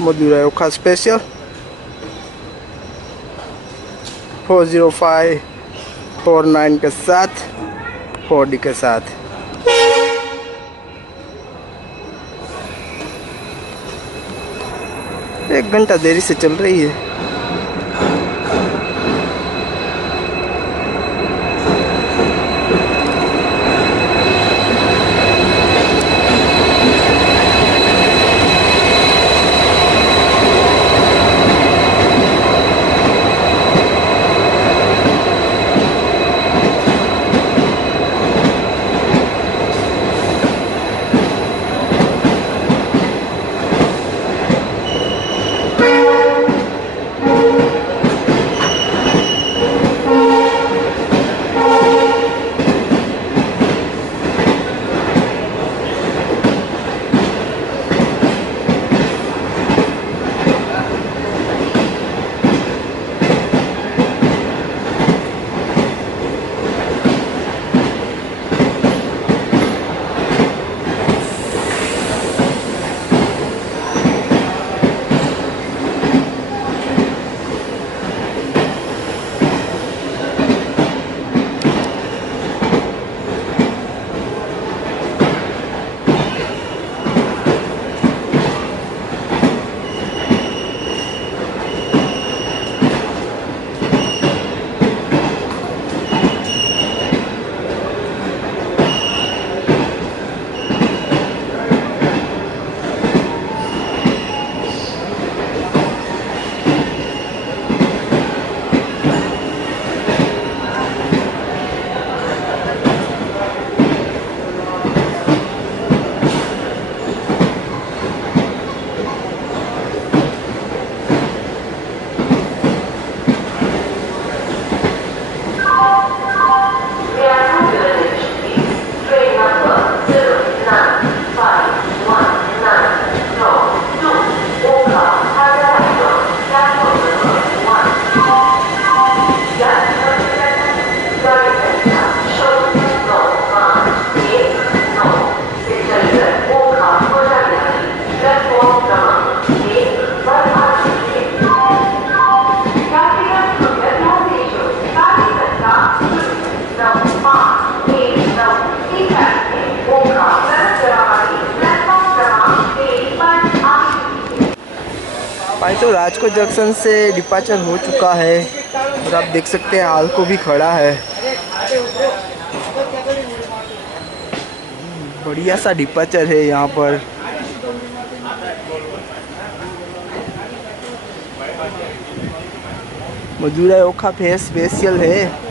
मदुराई-ओखा स्पेशल 40549 के साथ 4D के साथ। 1 घंटा देरी से चल रही है। भाई तो राजकोट जंक्शन से डिपार्चर हो चुका है और आप देख सकते हैं हाल को भी खड़ा है। बढ़िया सा डिपार्चर है यहाँ पर। मदुराई-ओखा फेस स्पेशल है।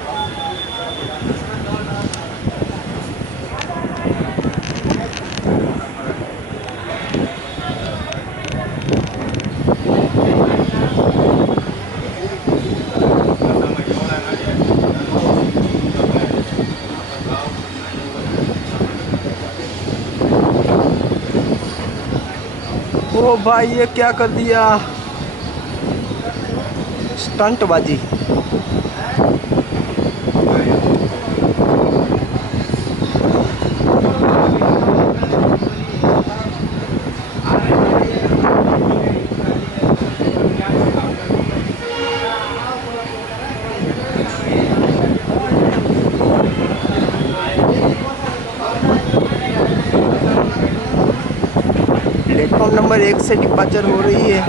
ओ भाई ये क्या कर दिया, स्टंटबाजी। प्लेटफॉर्म नंबर 1 से डिपार्चर हो रही है।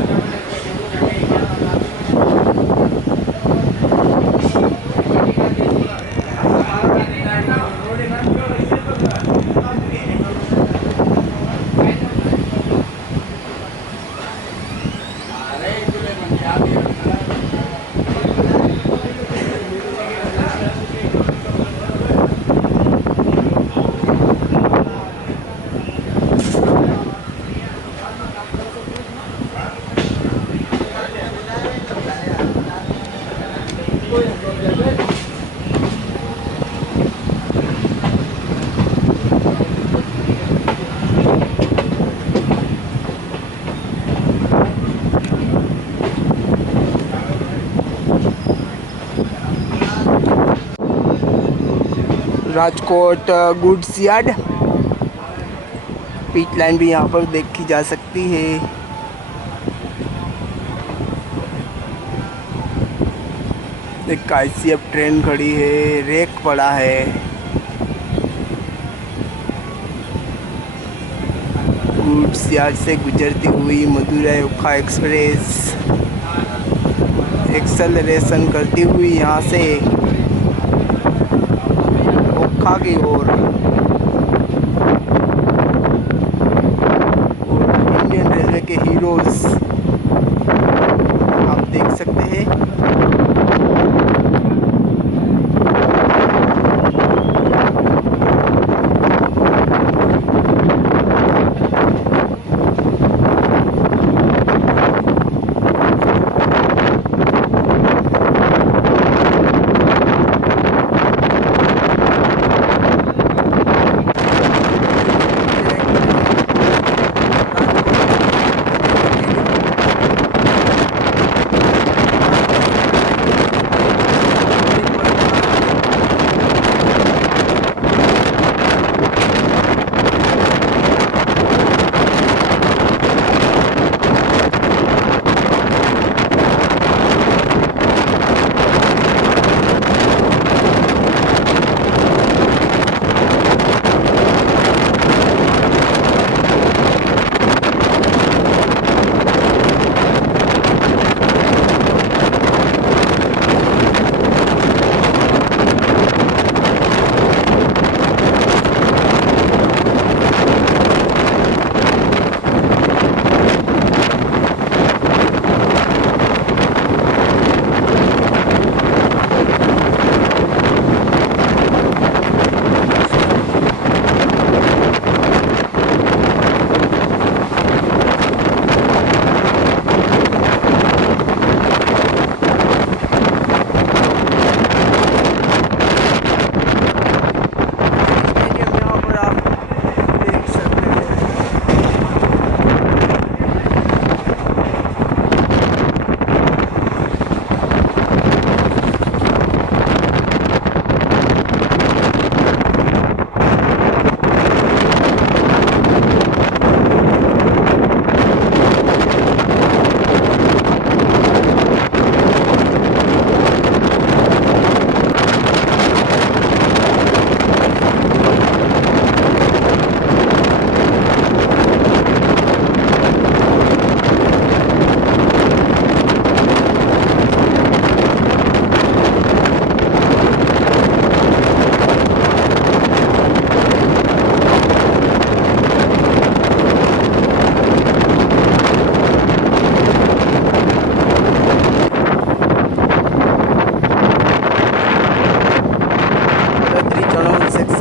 राजकोट गुड्स यार्ड, पिट लाइन भी यहाँ पर देखी जा सकती है। एक ICF ट्रेन खड़ी है, रेक पड़ा है। गुड्स यार्ड से गुजरती हुई मदुराई-ओखा एक्सप्रेस एक्सेलरेशन करती हुई यहाँ से ओखा की ओर। इंडियन रेलवे के हीरोज आप देख सकते हैं।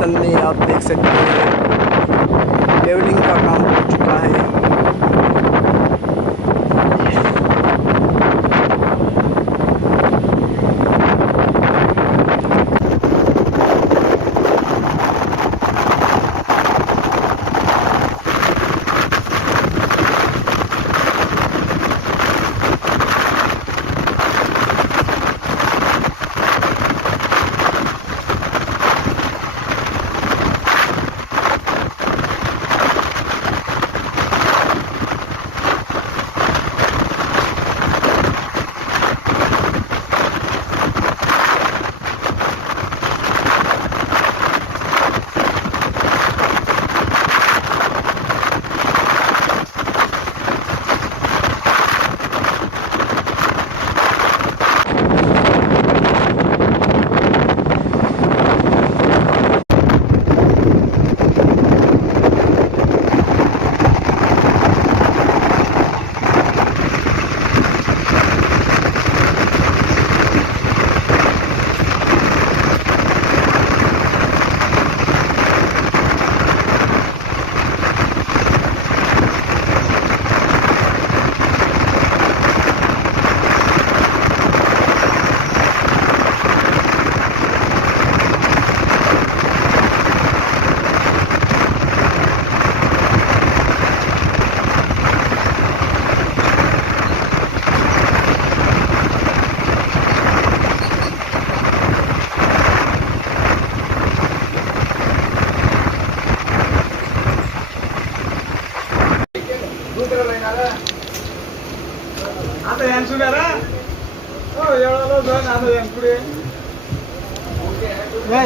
में आप देख सकते हैं लेवलिंग का काम हो चुका है।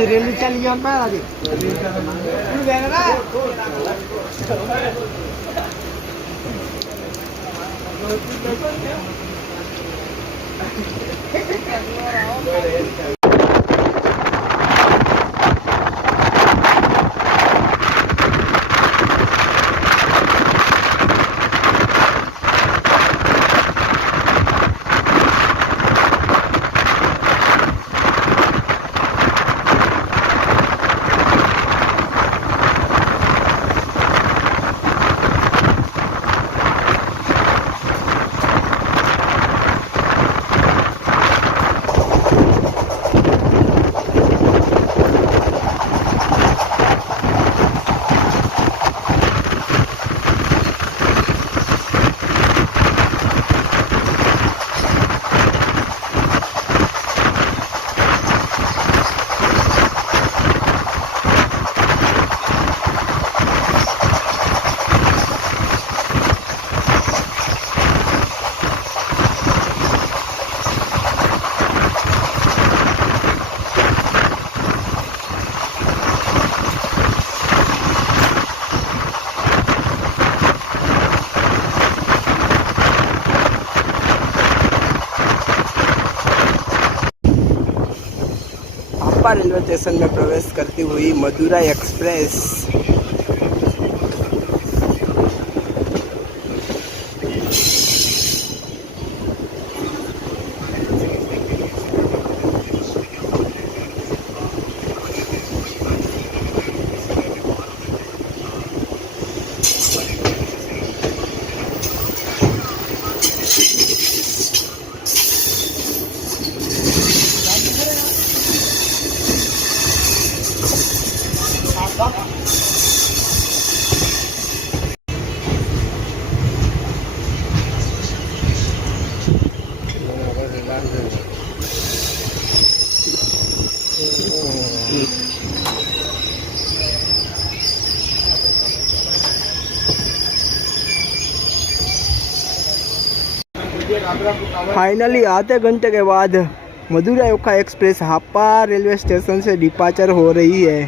रेल्वे चाली घेऊन पाहिजे रेलवे स्टेशन में प्रवेश करती हुई मदुराई एक्सप्रेस। फाइनली आधे घंटे के बाद मदुराई-ओखा एक्सप्रेस हापा रेलवे स्टेशन से डिपार्चर हो रही है।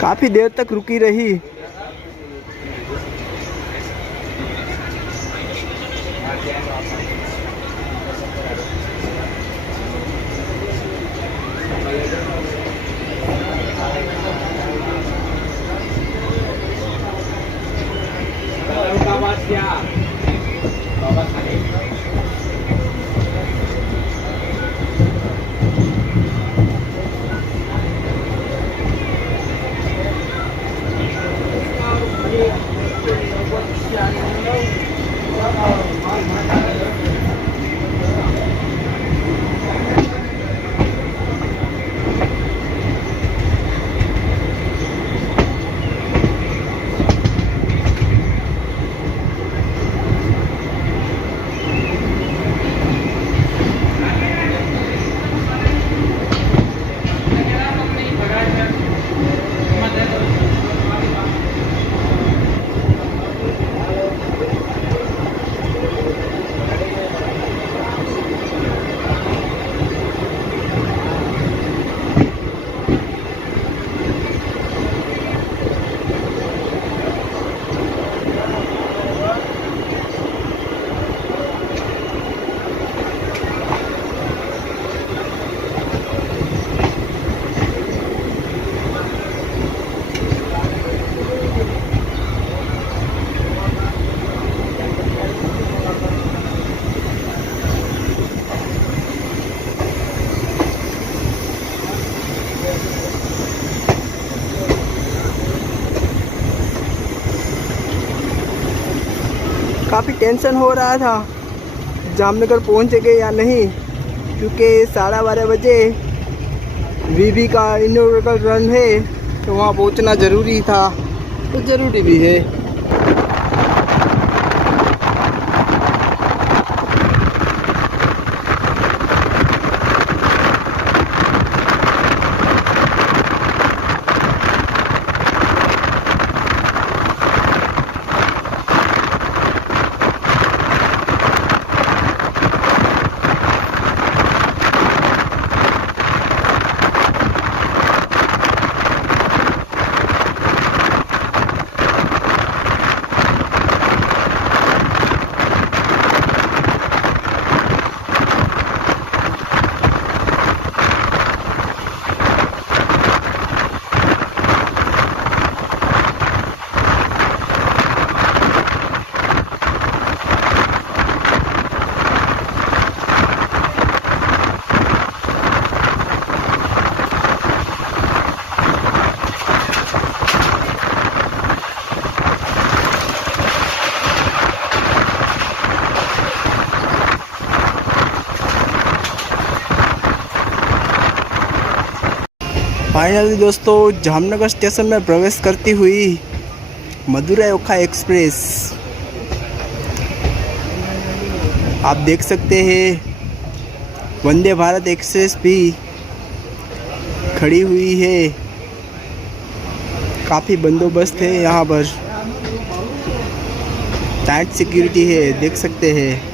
काफ़ी देर तक रुकी रही। काफ़ी टेंशन हो रहा था जामनगर पहुंचेंगे या नहीं, क्योंकि 12:30 बजे वीवी का इनॉग्रेशन रन है तो वहाँ पहुंचना ज़रूरी था, तो ज़रूरी भी है। फाइनली दोस्तों जामनगर स्टेशन में प्रवेश करती हुई मदुराई-ओखा एक्सप्रेस आप देख सकते हैं। वंदे भारत एक्सप्रेस भी खड़ी हुई है। काफ़ी बंदोबस्त है यहाँ पर, टाइट सिक्योरिटी है, देख सकते हैं।